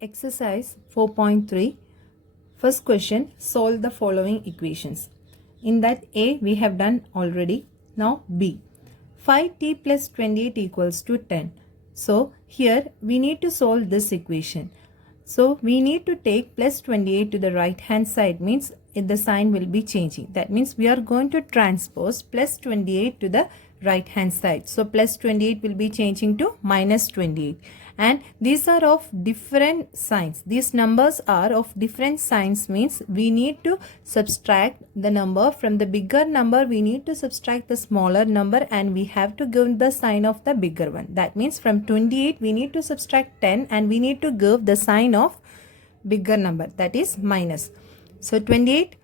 Exercise 4.3. First question, solve the following equations. In that A we have done already. Now B. 5t plus 28 equals to 10. So here we need to solve this equation. So we need to take plus 28 to the right hand side, means the sign will be changing. That means we are going to transpose plus 28 to the right hand side. So plus 28 will be changing to minus 28. And these are of different signs. These numbers are of different signs, means we need to subtract the number from the bigger number. We need to subtract the smaller number and we have to give the sign of the bigger one. That means from 28 we need to subtract 10 and we need to give the sign of bigger number, that is minus. So 28,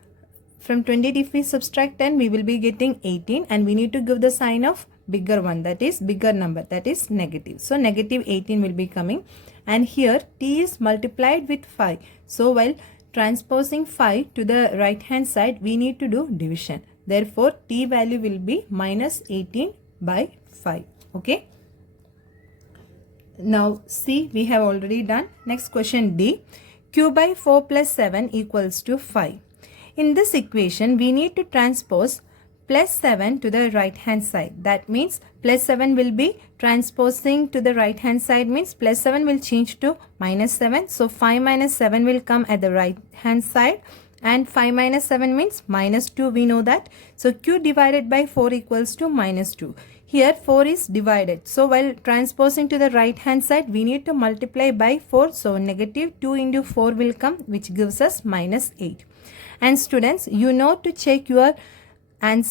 from 28 if we subtract 10 we will be getting 18 and we need to give the sign of bigger one, that is bigger number, that is negative. So negative 18 will be coming, and here t is multiplied with 5. So while transposing 5 to the right hand side we need to do division. Therefore t value will be minus 18 by 5. Okay. Now C we have already done. Next question D. Q by 4 plus 7 equals to 5. In this equation we need to transpose plus 7 to the right hand side. That means plus 7 will be transposing to the right hand side, means plus 7 will change to minus 7. So 5 minus 7 will come at the right hand side, and 5 minus 7 means minus 2, we know that. So Q divided by 4 equals to minus 2. Here 4 is divided. So while transposing to the right hand side we need to multiply by 4. So negative 2 into 4 will come, which gives us minus 8. And students, you know to check your and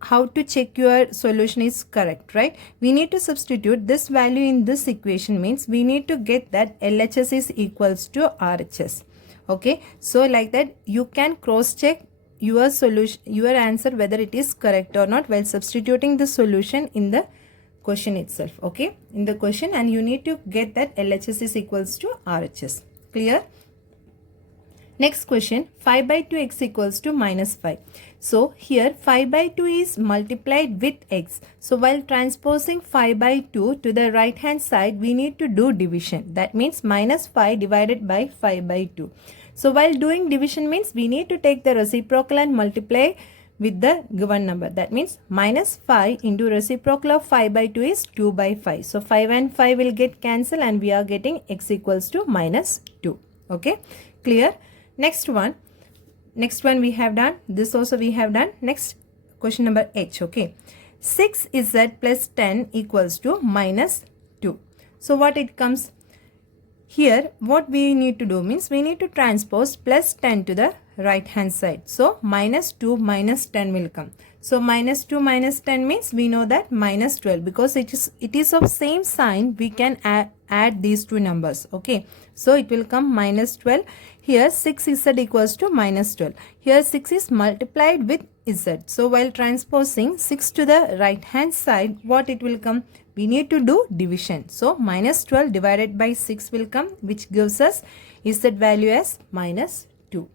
how to check your solution is correct, right? We need to substitute this value in this equation, means we need to get that LHS is equals to RHS. Okay, so like that you can cross check your solution, your answer, whether it is correct or not while substituting the solution in the question itself. Okay, in the question, and you need to get that LHS is equals to RHS. Clear? Next question, 5 by 2 x equals to minus 5. So here 5 by 2 is multiplied with x. So while transposing 5 by 2 to the right hand side we need to do division. That means minus 5 divided by 5 by 2. So while doing division means we need to take the reciprocal and multiply with the given number. That means minus 5 into reciprocal of 5 by 2 is 2 by 5. So 5 and 5 will get cancelled and we are getting x equals to minus 2. Okay, clear? Next one we have done. This also we have done. Next question number H. Okay, 6z plus 10 equals to minus 2. So what it comes here, what we need to do means we need to transpose plus 10 to the right hand side. So minus 2 minus 10 will come. So minus 2 minus 10 means we know that minus 12, because it is of same sign we can add these two numbers. Okay, so it will come minus 12. Here 6z equals to minus 12. Here 6 is multiplied with z. So while transposing 6 to the right hand side, what it will come? We need to do division. So minus 12 divided by 6 will come, which gives us z value as minus 2.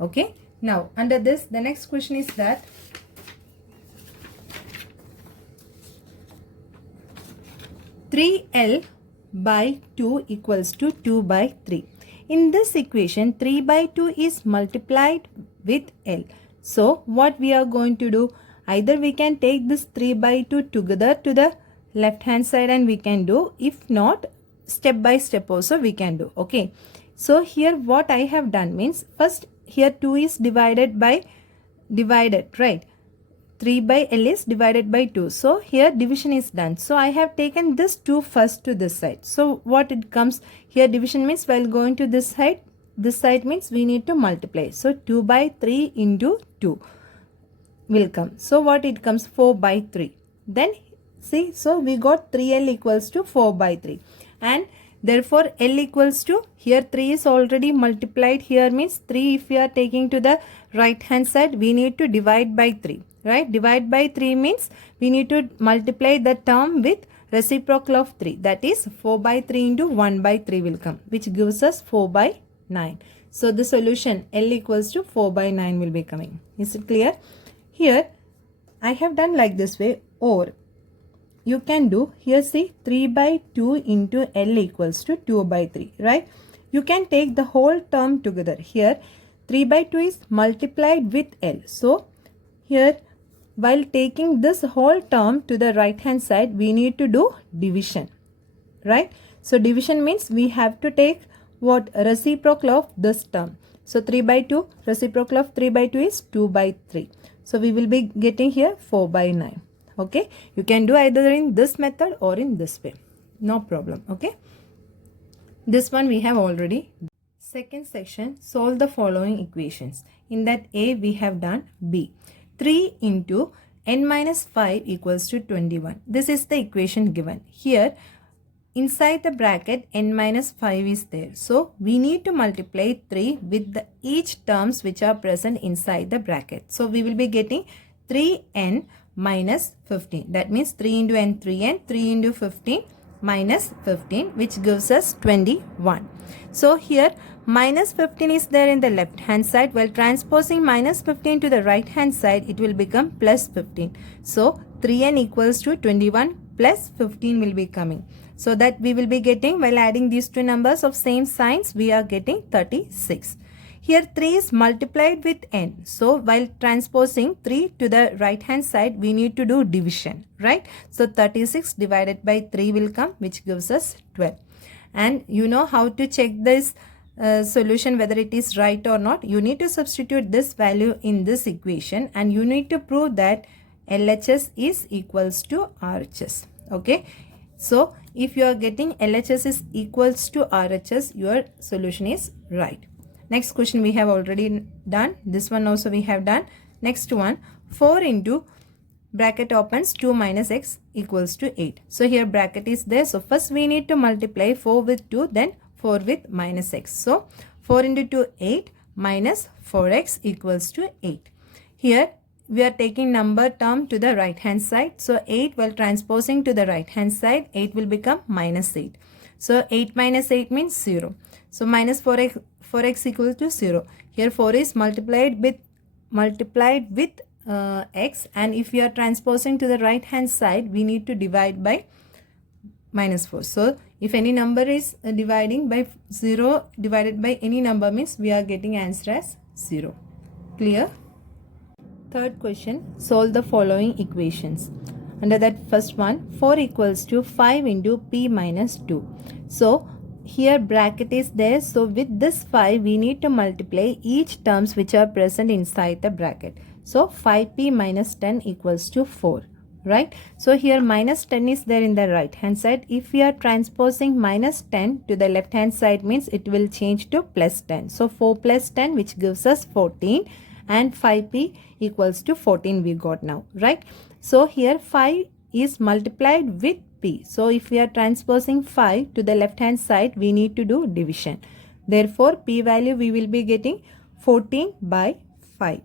Okay. Now under this the next question is that (3l by 2 equals to 2 by 3. In this equation 3 by 2 is multiplied with L. So what we are going to do, either we can take this 3 by 2 together to the left hand side and we can do, if not step by step also we can do. Okay, so here what I have done means, first here 2 is divided, right? 3 by L is divided by 2. So here division is done. So I have taken this 2 first to this side. So what it comes here, division means while going to this side means we need to multiply. So 2 by 3 into 2 will come. So what it comes, 4 by 3. Then see, so we got 3L equals to 4 by 3. And therefore L equals to, here 3 is already multiplied, here means 3 if we are taking to the right hand side we need to divide by 3. Right, divide by 3 means we need to multiply the term with reciprocal of 3. That is 4 by 3 into 1 by 3 will come, which gives us 4 by 9. So the solution L equals to 4 by 9 will be coming. Is it clear? Here I have done like this way, or you can do here, see 3 by 2 into L equals to 2 by 3, right? you can take the whole term together. Here 3 by 2 is multiplied with L. So here while taking this whole term to the right hand side, we need to do division, right? So division means we have to take what? Reciprocal of this term. So 3 by 2, reciprocal of 3 by 2 is 2 by 3. So we will be getting here 4 by 9. Okay, you can do either in this method or in this way, no problem. Okay, this one we have already. Second section, solve the following equations. In that A we have done B. 3 into n minus 5 equals to 21. This is the equation given. Here inside the bracket n minus 5 is there. So we need to multiply 3 with the each terms which are present inside the bracket. So we will be getting 3n minus 15. That means 3 into n 3n, 3 into 15 minus 15, which gives us 21. So here minus 15 is there in the left hand side. While transposing minus 15 to the right hand side, it will become plus 15. So 3n equals to 21 plus 15 will be coming. So that we will be getting, while adding these two numbers of same signs, we are getting 36. Here 3 is multiplied with n. So while transposing 3 to the right hand side, we need to do division, right? So 36 divided by 3 will come, which gives us 12. And you know how to check this solution, whether it is right or not. You need to substitute this value in this equation and you need to prove that LHS is equals to RHS. Okay. So if you are getting LHS is equals to RHS, your solution is right. Next question we have already done. This one also we have done. Next one, 4 into bracket opens 2 minus x equals to 8. So here bracket is there. So first we need to multiply 4 with 2, then 4 with minus x. So 4 into 2, 8 minus 4x equals to 8. Here we are taking number term to the right hand side. So 8 while transposing to the right hand side, 8 will become minus 8. So 8 minus 8 means 0. So minus 4x equals to 0. Here 4 is multiplied with x, and if we are transposing to the right hand side, we need to divide by minus 4. So if any number is dividing by 0 divided by any number means we are getting answer as 0. Clear? Third question, solve the following equations. Under that first one, 4 equals to 5 into p minus 2. So here bracket is there. So with this 5 we need to multiply each terms which are present inside the bracket. So 5p minus 10 equals to 4, right? So here minus 10 is there in the right hand side. If we are transposing minus 10 to the left hand side means it will change to plus 10. So 4 plus 10, which gives us 14, and 5p equals to 14 we got now, right? So here 5 is multiplied with p. So if we are transposing 5 to the left hand side, we need to do division. Therefore p value we will be getting 14 by 5.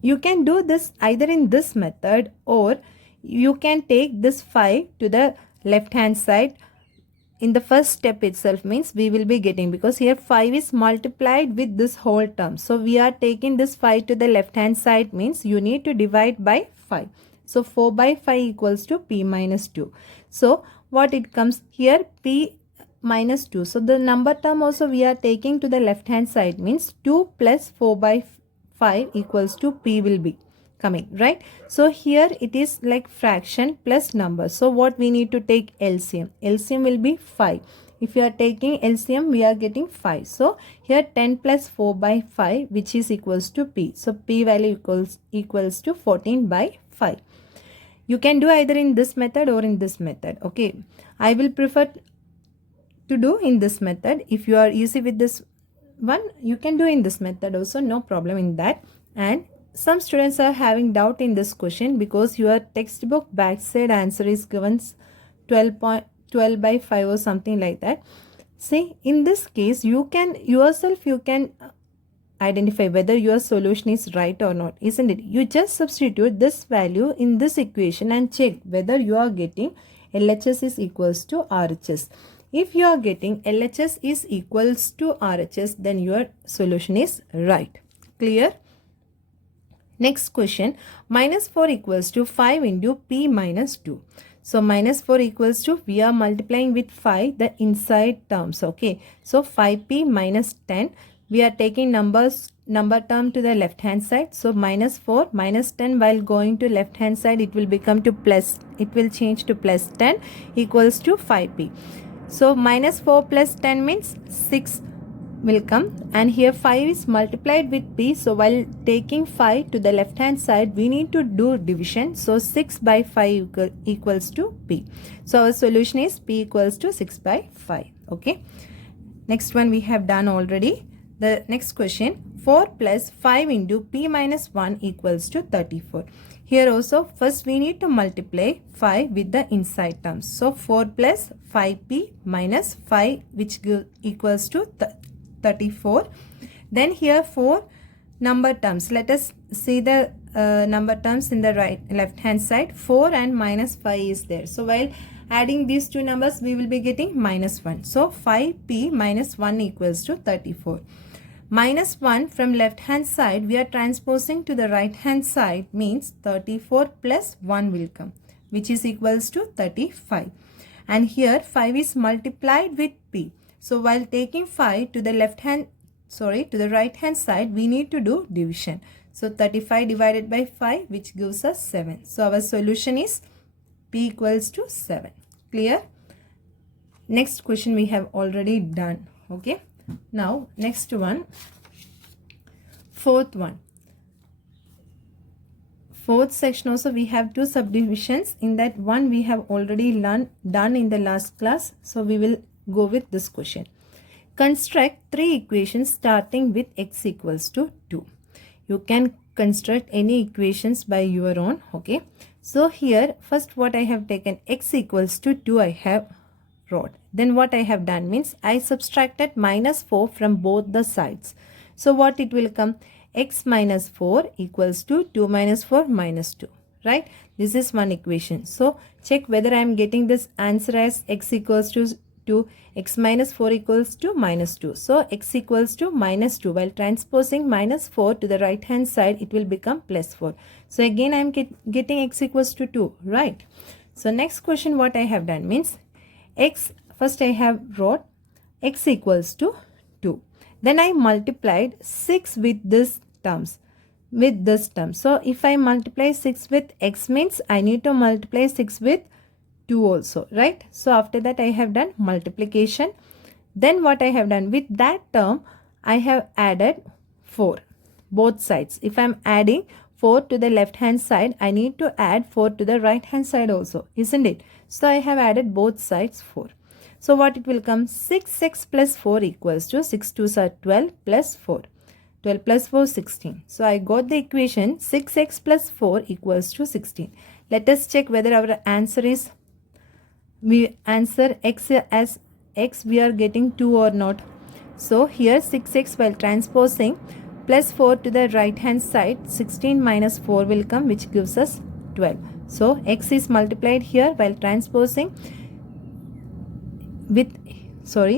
You can do this either in this method or you can take this 5 to the left hand side. In the first step itself means we will be getting, because here 5 is multiplied with this whole term. So we are taking this 5 to the left hand side means you need to divide by 5. So 4 by 5 equals to p minus 2. So what it comes here, p minus 2. So the number term also we are taking to the left hand side means 2 plus 4 by 5 equals to p will be coming, right? So here it is like fraction plus number. So what we need to take LCM. LCM will be 5. If you are taking LCM, we are getting 5. So here 10 plus 4 by 5, which is equals to p. So p value equals to 14 by 5. You can do either in this method or in this method. Okay, I will prefer to do in this method. If you are easy with this one, you can do in this method also, no problem in that. And some students are having doubt in this question because your textbook backside answer is given 12 by 5 or something like that. See, in this case you can identify whether your solution is right or not, isn't it? You just substitute this value in this equation and check whether you are getting LHS is equals to RHS. If you are getting LHS is equals to RHS, then your solution is right. Clear? Next question, minus 4 equals to 5 into p minus 2. So minus 4 equals to, we are multiplying with 5 the inside terms. Okay. So 5p minus 10. We are taking number term to the left hand side. So minus 4 minus 10, while going to left hand side, it will become to plus. It will change to plus 10 equals to 5p. So minus 4 plus 10 means 6 will come, and here 5 is multiplied with p. So while taking 5 to the left hand side, we need to do division. So 6 by 5 equals to p. So our solution is p equals to 6 by 5. Okay. Next one we have done already. The next question, 4 plus 5 into p minus 1 equals to 34. Here also, first we need to multiply 5 with the inside terms. So 4 plus 5p minus 5, which equals to 34. Then here 4 number terms. Let us see the number terms in the left hand side. 4 and minus 5 is there. So while adding these two numbers, we will be getting minus 1. So 5p minus 1 equals to 34. Minus 1 from left hand side, we are transposing to the right hand side, means 34 plus 1 will come, which is equals to 35. And here 5 is multiplied with p. So while taking 5 to the to the right hand side, we need to do division. So 35 divided by 5, which gives us 7. So our solution is p equals to 7. Clear? Next question we have already done. Okay. Now next one, fourth one. Fourth section also we have two subdivisions. In that one we have already done in the last class. So we will go with this question. Construct three equations starting with x equals to 2. You can construct any equations by your own. Okay. So here first what I have taken, x equals to 2 I have wrote. Then what I have done means I subtracted minus 4 from both the sides. So what it will come, x minus 4 equals to 2 minus 4 minus 2. Right? This is one equation. So check whether I am getting this answer as x equals to 2, x minus 4 equals to minus 2. So x equals to minus 2. While transposing minus 4 to the right hand side, it will become plus 4. So again I am getting x equals to 2. Right? So next question what I have done means x, first I have wrote x equals to 2. Then I multiplied 6 with this terms. So if I multiply 6 with x means I need to multiply 6 with 2 also. Right? So after that I have done multiplication. Then what I have done with that term, I have added 4 both sides. If I am adding 4 to the left hand side, I need to add 4 to the right hand side also, isn't it? So I have added both sides 4. So what it will come, 6x plus 4 equals to 6 2s are 12 plus 4. 12 plus 4 16. So I got the equation 6x plus 4 equals to 16. Let us check whether our answer is, we answer x as x, we are getting 2 or not. So here 6x while transposing plus 4 to the right hand side, 16 minus 4 will come, which gives us 12. So x is multiplied here while transposing with,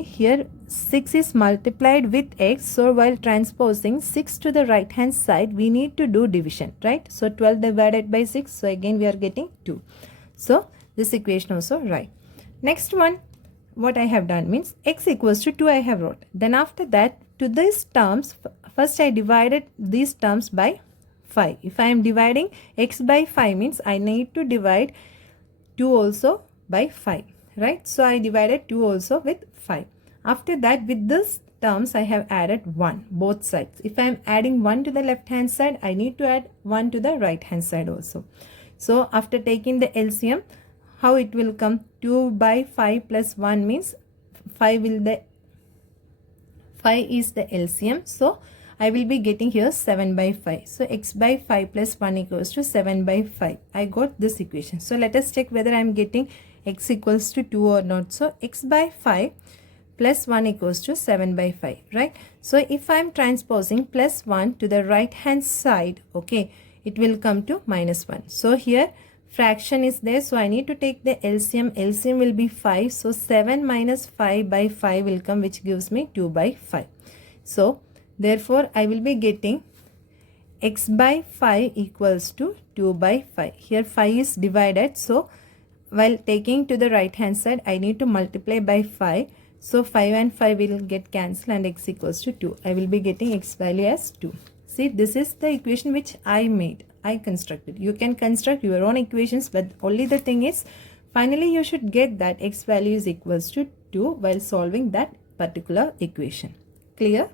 here 6 is multiplied with x. So while transposing 6 to the right hand side, we need to do division, right? So 12 divided by 6. So again we are getting 2. So this equation also right. Next one, what I have done means x equals to 2 I have wrote. Then after that, to these terms, first I divided these terms by 5. If I am dividing x by 5 means I need to divide 2 also by 5. Right? So I divided 2 also with 5. After that, with this terms I have added 1 both sides. If I am adding 1 to the left hand side, I need to add 1 to the right hand side also. So after taking the LCM, how it will come, 2 by 5 plus 1 means 5 is the LCM. So I will be getting here 7 by 5. So x by 5 plus 1 equals to 7 by 5. I got this equation. So let us check whether I am getting x equals to 2 or not. So x by 5 plus 1 equals to 7 by 5. Right? So if I am transposing plus 1 to the right hand side, okay, it will come to minus 1. So here fraction is there. So I need to take the LCM. LCM will be 5. So 7 minus 5 by 5 will come, which gives me 2 by 5. So therefore, I will be getting x by 5 equals to 2 by 5. Here 5 is divided. So while taking to the right hand side, I need to multiply by 5. So 5 and 5 will get cancelled and x equals to 2. I will be getting x value as 2. See, this is the equation which I made. I constructed. You can construct your own equations, but only the thing is, finally you should get that x value is equals to 2 while solving that particular equation. Clear?